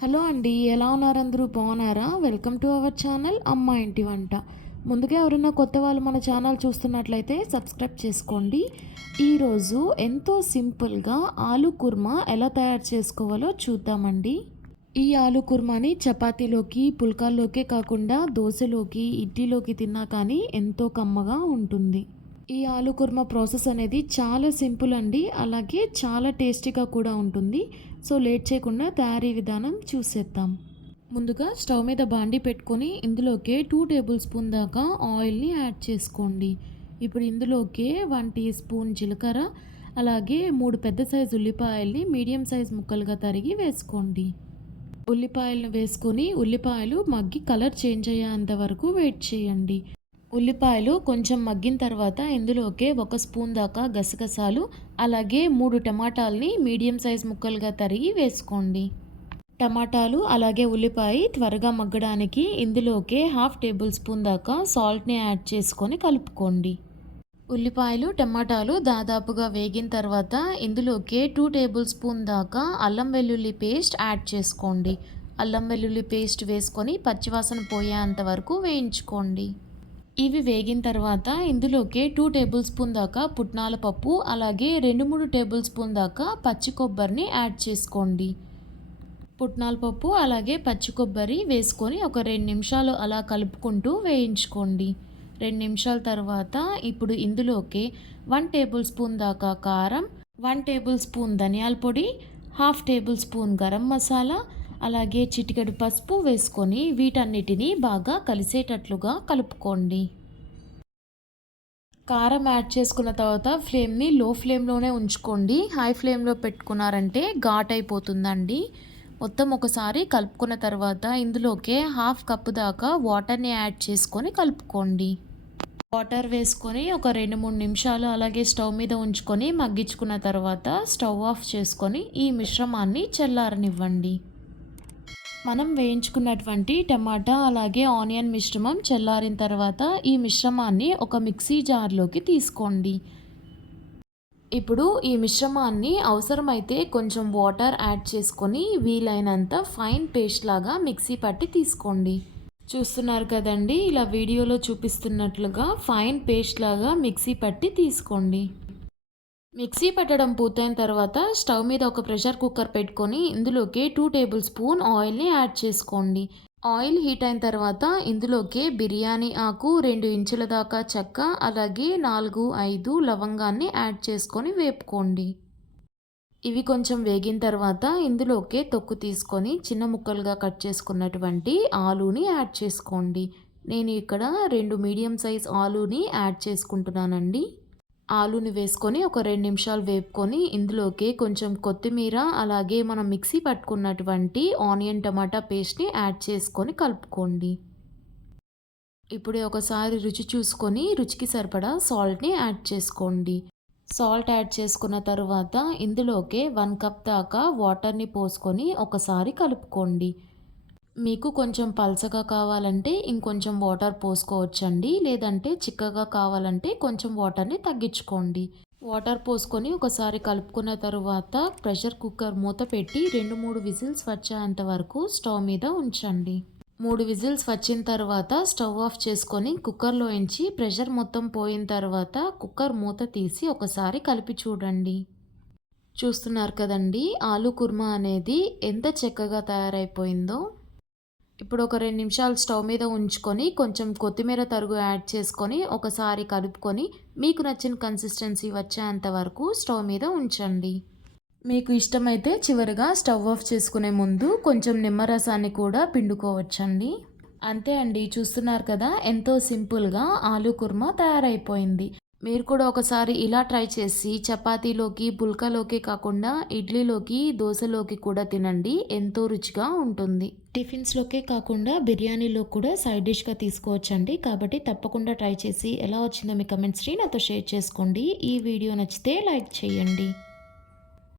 Hello అండి ఎలా ఉన్నారు అందరూ? బాగున్నారా? వెల్కమ్ టు అవర్ ఛానల్ అమ్మ ఇంటి వంట. ముందుగా ఎవరైనా కొత్త వాళ్ళు మన ఛానల్ చూస్తున్నట్లయితే సబ్స్క్రైబ్ చేసుకోండి. ఈరోజు ఎంతో సింపుల్గా ఆలు కుర్మా ఎలా తయారు చేసుకోవాలో చూద్దామండి. ఈ ఆలు కుర్మాని చపాతీలోకి పుల్కాల్లోకే కాకుండా దోశలోకి ఇడ్లీలోకి తిన్నా కానీ ఎంతో కమ్మగా ఉంటుంది. ఈ ఆలు కుర్మా ప్రాసెస్ అనేది చాలా సింపుల్ అండి. అలాగే చాలా టేస్టీగా కూడా ఉంటుంది. సో లేట్ చేయకుండా తయారీ విధానం చూసేద్దాం. ముందుగా స్టవ్ మీద బాండి పెట్టుకొని ఇందులోకి టూ టేబుల్ స్పూన్ దాకా ఆయిల్ని యాడ్ చేసుకోండి. ఇప్పుడు ఇందులోకి వన్ టీ స్పూన్ జీలకర్ర అలాగే మూడు పెద్ద సైజు ఉల్లిపాయల్ని మీడియం సైజ్ ముక్కలుగా తరిగి వేసుకోండి. ఉల్లిపాయలను వేసుకొని ఉల్లిపాయలు మగ్గి కలర్ చేంజ్ అయ్యేంత వరకు వెయిట్ చేయండి. ఉల్లిపాయలు కొంచెం మగ్గిన తర్వాత ఇందులోకే ఒక స్పూన్ దాకా గసగసాలు అలాగే మూడు టమాటాలని మీడియం సైజ్ ముక్కలుగా తరిగి వేసుకోండి. టమాటాలు అలాగే ఉల్లిపాయ త్వరగా మగ్గడానికి ఇందులోకే హాఫ్ టేబుల్ స్పూన్ దాకా సాల్ట్ని యాడ్ చేసుకొని కలుపుకోండి. ఉల్లిపాయలు టమాటాలు దాదాపుగా వేగిన తర్వాత ఇందులోకే టూ టేబుల్ స్పూన్ దాకా అల్లం వెల్లుల్లి పేస్ట్ యాడ్ చేసుకోండి. అల్లం వెల్లుల్లి పేస్ట్ వేసుకొని పచ్చివాసన పోయేంత వరకు వేయించుకోండి. ఇవి వేగిన తర్వాత ఇందులోకి టూ టేబుల్ స్పూన్ దాకా పుట్నాల పప్పు అలాగే రెండు మూడు టేబుల్ స్పూన్ దాకా పచ్చి కొబ్బరిని యాడ్ చేసుకోండి. పుట్నాల పప్పు అలాగే పచ్చి కొబ్బరి వేసుకొని ఒక రెండు నిమిషాలు అలా కలుపుకుంటూ వేయించుకోండి. రెండు నిమిషాల తర్వాత ఇప్పుడు ఇందులోకి వన్ టేబుల్ స్పూన్ దాకా కారం వన్ టేబుల్ స్పూన్ ధనియాల పొడి half table spoon garam masala అలాగే చిటికెడు పసుపు వేసుకొని వీటన్నిటిని బాగా కలిసేటట్లుగా కలుపుకోండి. కారం యాడ్ చేసుకున్న తర్వాత ఫ్లేమ్ని లో ఫ్లేమ్లోనే ఉంచుకోండి. హై ఫ్లేమ్లో పెట్టుకున్నారంటే ఘాట్ అయిపోతుందండి మొత్తం ఒకసారి కలుపుకున్న తర్వాత ఇందులోకే హాఫ్ కప్పు దాకా వాటర్ని యాడ్ చేసుకొని కలుపుకోండి. వాటర్ వేసుకొని ఒక రెండు మూడు నిమిషాలు అలాగే స్టవ్ మీద ఉంచుకొని మగ్గించుకున్న తర్వాత స్టవ్ ఆఫ్ చేసుకొని ఈ మిశ్రమాన్ని చల్లారనివ్వండి. మనం వేయించుకున్నటువంటి టమాటా అలాగే ఆనియన్ మిశ్రమం చల్లారిన తర్వాత ఈ మిశ్రమాన్ని ఒక మిక్సీ జార్లోకి తీసుకోండి. ఇప్పుడు ఈ మిశ్రమాన్ని అవసరమైతే కొంచెం వాటర్ యాడ్ చేసుకొని వీలైనంత ఫైన్ పేస్ట్ లాగా మిక్సీ పట్టి తీసుకోండి. చూస్తున్నారు కదండి ఇలా వీడియోలో చూపిస్తున్నట్లుగా ఫైన్ పేస్ట్ లాగా మిక్సీ పట్టి తీసుకోండి. మిక్సీ పెట్టడం పూర్తయిన తర్వాత స్టవ్ మీద ఒక ప్రెషర్ కుక్కర్ పెట్టుకొని ఇందులోకి టూ టేబుల్ స్పూన్ ఆయిల్ని యాడ్ చేసుకోండి. ఆయిల్ హీట్ అయిన తర్వాత ఇందులోకి బిర్యానీ ఆకు రెండు ఇంచుల దాకా చెక్క అలాగే నాలుగు ఐదు లవంగాన్ని యాడ్ చేసుకొని వేపుకోండి. ఇవి కొంచెం వేగిన తర్వాత ఇందులోకి తొక్కు తీసుకొని చిన్న ముక్కలుగా కట్ చేసుకున్నటువంటి ఆలూని యాడ్ చేసుకోండి. నేను ఇక్కడ రెండు మీడియం సైజ్ ఆలూని యాడ్ చేసుకుంటున్నానండి. ఆలుని వేసుకొని ఒక రెండు నిమిషాలు వేపుకొని ఇందులోకి కొంచెం కొత్తిమీర అలాగే మనం మిక్సీ పట్టుకున్నటువంటి ఆనియన్ టమాటా పేస్ట్ని యాడ్ చేసుకొని కలుపుకోండి. ఇప్పుడు ఒకసారి రుచి చూసుకొని రుచికి సరిపడా సాల్ట్ని యాడ్ చేసుకోండి. సాల్ట్ యాడ్ చేసుకున్న తర్వాత ఇందులోకి వన్ కప్ దాకా వాటర్ని పోసుకొని ఒకసారి కలుపుకోండి. మీకు కొంచెం పలసగా కావాలంటే ఇంకొంచెం వాటర్ పోసుకోవచ్చండి. లేదంటే చిక్కగా కావాలంటే కొంచెం వాటర్ని తగ్గించుకోండి. వాటర్ పోసుకొని ఒకసారి కలుపుకున్న తరువాత ప్రెషర్ కుక్కర్ మూత పెట్టి రెండు మూడు విజిల్స్ వచ్చేంత వరకు స్టవ్ మీద ఉంచండి. మూడు విజిల్స్ వచ్చిన తర్వాత స్టవ్ ఆఫ్ చేసుకొని కుక్కర్లో ఎంచి ప్రెషర్ మొత్తం పోయిన తర్వాత కుక్కర్ మూత తీసి ఒకసారి కలిపి చూడండి. చూస్తున్నారు కదండి ఆలు కుర్మా అనేది ఎంత చక్కగా తయారైపోయిందో. ఇప్పుడు ఒక రెండు నిమిషాలు స్టవ్ మీద ఉంచుకొని కొంచెం కొత్తిమీర తరుగు యాడ్ చేసుకొని ఒకసారి కలుపుకొని మీకు నచ్చిన కన్సిస్టెన్సీ వచ్చేంత వరకు స్టవ్ మీద ఉంచండి. మీకు ఇష్టమైతే చివరిగా స్టవ్ ఆఫ్ చేసుకునే ముందు కొంచెం నిమ్మరసాన్ని కూడా పిండుకోవచ్చండి. అంతే అండి చూస్తున్నారు కదా ఎంతో సింపుల్గా ఆలూ కుర్మా తయారైపోయింది. మీరు కూడా ఒకసారి ఇలా ట్రై చేసి చపాతీలోకి పుల్కాలోకి కాకుండా ఇడ్లీలోకి దోశలోకి కూడా తినండి. ఎంతో రుచిగా ఉంటుంది. టిఫిన్స్లోకే కాకుండా బిర్యానీలో కూడా సైడ్ డిష్గా తీసుకోవచ్చండి. కాబట్టి తప్పకుండా ట్రై చేసి ఎలా వచ్చిందో మీ కమెంట్స్ని నాతో షేర్ చేసుకోండి. ఈ వీడియో నచ్చితే లైక్ చేయండి.